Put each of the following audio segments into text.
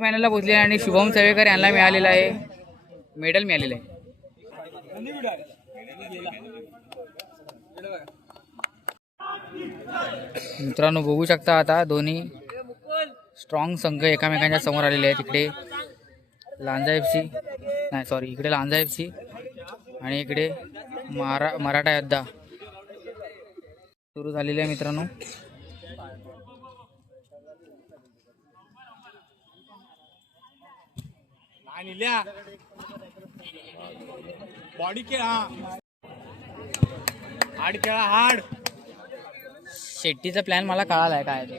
फायनलला पोहोचले आणि शुभम सवेकर यांना मिळालेला आहे मेडल मिळालेलं आहे. मित्रांनो बघू शकता आता दोन्ही स्ट्रॉंग संघ एकामेकांच्या समोर आलेले आहेत. इकडे लांजा FC नाही सॉरी इकडे लांजा FC आणि इकडे मराठा योद्धा सुरू झालेले आहे. मित्रांनो बॉडी खेळा हाड खेळा हाड. शेट्टीचा प्लॅन मला कळाला आहे काय ते.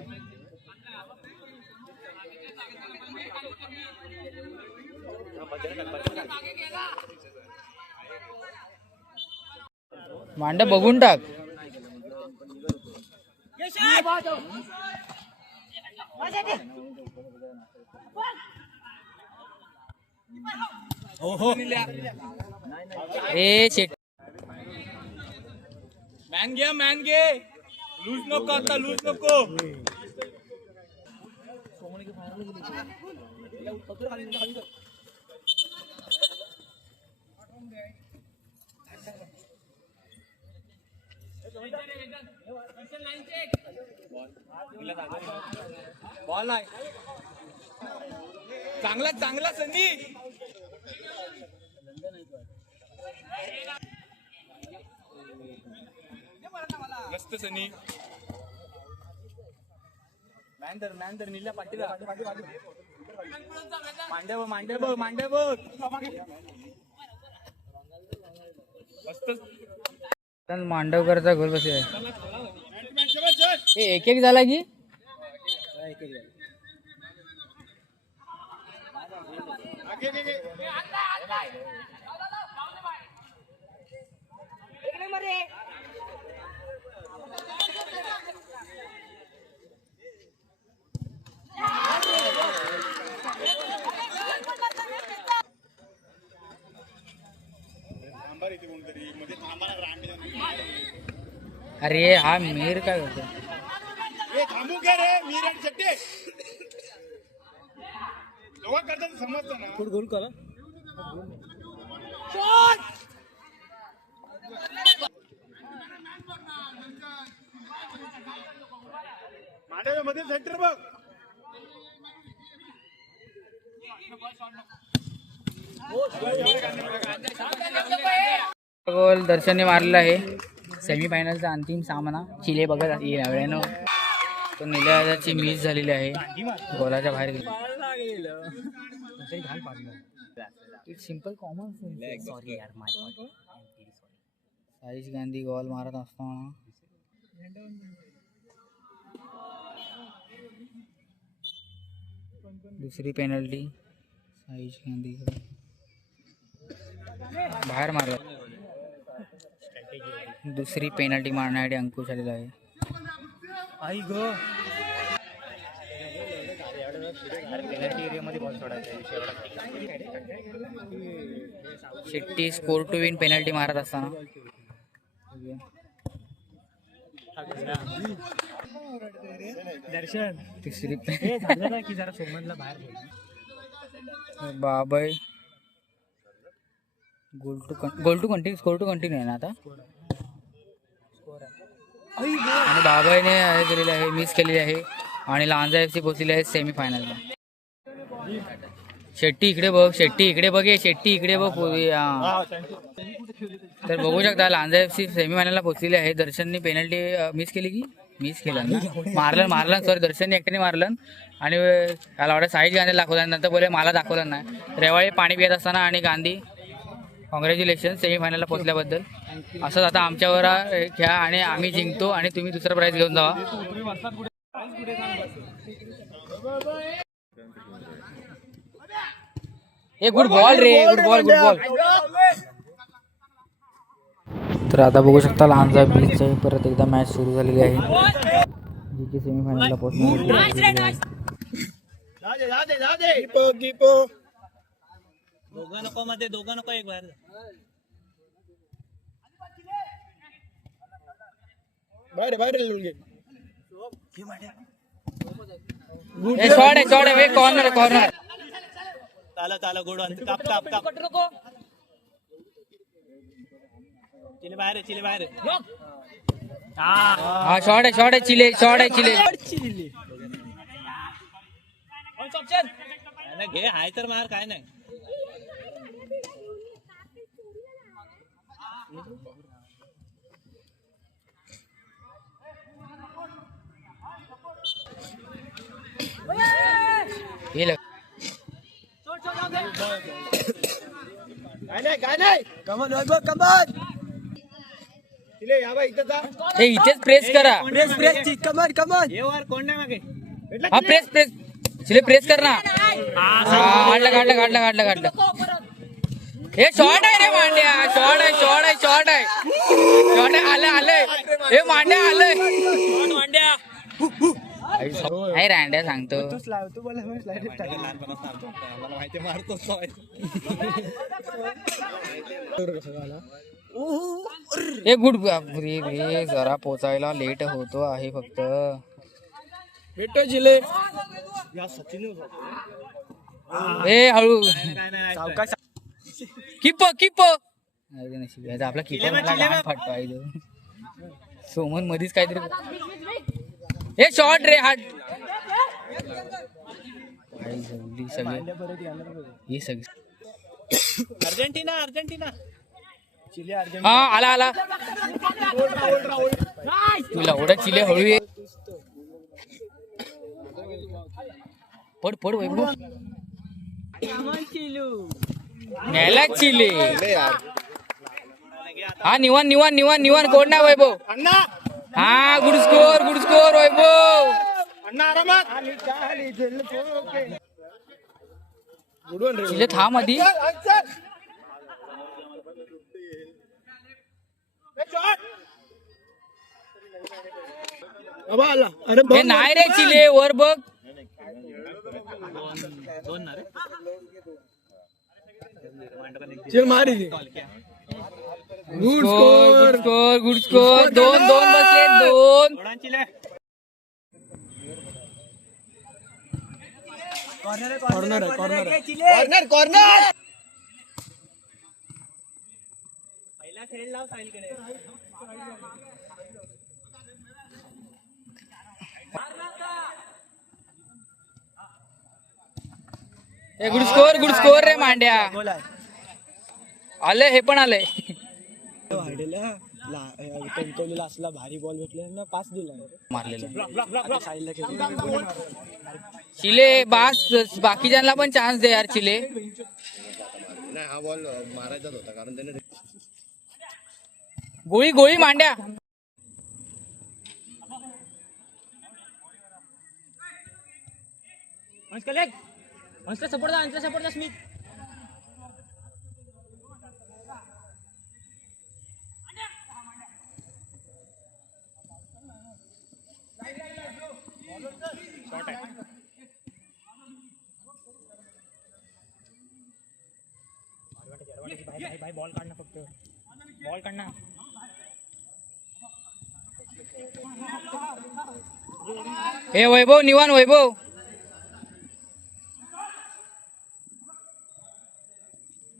मांड बघून टाक. ए शेट मॅन घे लूज नको आता लूज नको. बॉल आहे चांगला चांगला संधी. मस्त सनी मॅन निल्या पाटीला मांडे बघ मस्त. मांडवकरचा गोल बसला. एक एक झाला की अरे हा मीर काय करतो. थांबू घे रे मीर आणि शेट्टी दोघं करतात समजतं ना. फुट गोल करा मध्ये सेंटर बघ. गोल दर्शनने मारलेला आहे. सेमीफायनलचा अंतिम सामना चिले बघत येईल यावेळेनं. तो निल्याची मिस झालेली आहे गोलाच्या बाहेर गेली. सिंपल कॉमन सॉरी यार साईश गांधी गोल मारत असताना दुसरी पेनल्टी साईश गांधी बाहेर मारला. दुसरी पेनल्टी मारण्यासाठी अंकुश आलेला आहे. आई ग Shetty score to win penalty मारत असताना दर्शन तिसरी झालं ना की जरा सोमनला बाहेर बाबाई गोल टू कंटिन्यू आहे ना आता. आणि बाबाईने हे केलेले आहे मिस केलेली आहे आणि लांजा FC पोहोचलेली आहे सेमीफायनलला. शेट्टी इकडे बघ शेट्टी इकडे बघ. तर बघू शकता लांजा FC सेमीफायनलला पोहोचलेली आहे. दर्शनने पेनल्टी मिस केली की मिस केलं ना मारलं सॉरी दर्शनने एकट्याने मारलं आणि त्याला वाटतं साईज गांधी दाखवलं नंतर बोले मला दाखवलं नाही. रेवाळी पाणी पित असताना आणि गांधी कॉंग्रॅच्युलेशन सेमीफायनलला पोहोचल्याबद्दल. असंच आता आमच्यावर घ्या आणि आम्ही जिंकतो आणि तुम्ही दुसरा प्राइज घेऊन जावा. हे गुड बॉल रे गुड बॉल. तर आता बघू शकता लांजा बीच परत एकदा मॅच सुरू झालेली आहे जी की सेमीफायनलला पोहोचणार. दोघं नको मध्ये दोघं नको एक बाहेर शॉट आहे कॉर्नर चाला चाला गुड वन काप काप काप चिले बाहेर आहे, चिले बाहेर आहे. हा शॉर्ट आहे चिले शॉर्ट आहे चिले काय नाही, घे हाय तर मार काय नाही. हे लग हे इथेच प्रेस करा ये वर कोण नाही मागे. हा प्रेस प्रेस चिले प्रेस कर ना काढलं हे शॉर्ट आहे रे मांड्या शॉर्ट आहे आलंय हे मांड्या आलंय नाही रांड्या सांगतो मला माहिती मारतो हे गुड रे जरा पोचायला लेट होतो आहे फक्त भेटो जिले ए हळू काय नाही किप आपला किपर फाटतो आहे सोमन मधीच काहीतरी हे शॉर्ट रे हाट हे सगळी अर्जेंटिना हा आला तुला एवढा चिले हळू ये पड वैभव न्यायला चिले हा निवान कोण नाही वैभव हा गुड स्कोर वैभव चिले थांब आधी हे नाही रे चिले वर बघ चल मारी गुड स्कोर दोन बसले दोन कॉर्नर पहिला खेळ लाव साहिलकडे. गुड स्कोर रे मांड्या आलंय हे पण आलंय लास्टला भारी बॉल भेटले ना पास दिला मारलेलं साईडला चिले बाकीच्यांना पण चान्स दे यार चिले नाही हा बॉल मारायचाच होता कारण त्याने गोळी मांड्या सपोर्ट स्मिथ भाई बॉल काढना फक्त बॉल काढना हे वैभव निवान वैभव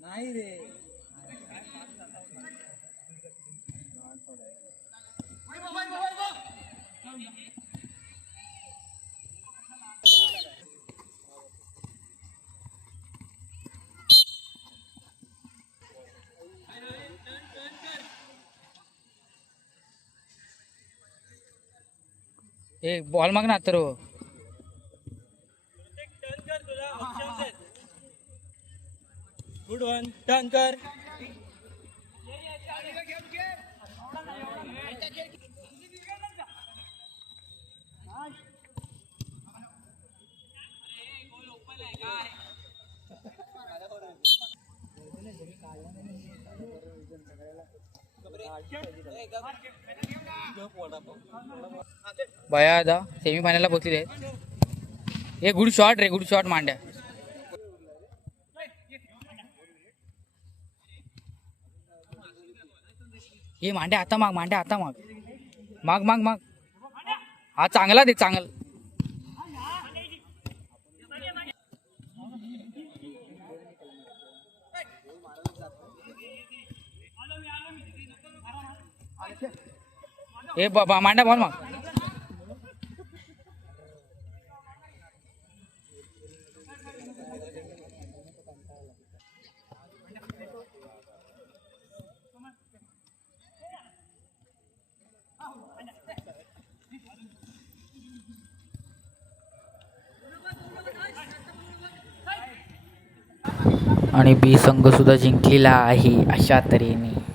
नाही रे एक बॉल माग ना तर गुड वन टर्न कर. बया आता सेमीफायनलला पोहोचले हे गुड शॉट मांड्या हे मांड्या आता माग हा चांगला दे हे मांडा बॉल मग. आणि बी संघ सुद्धा जिंकलेला आहे अशा तऱ्हेने.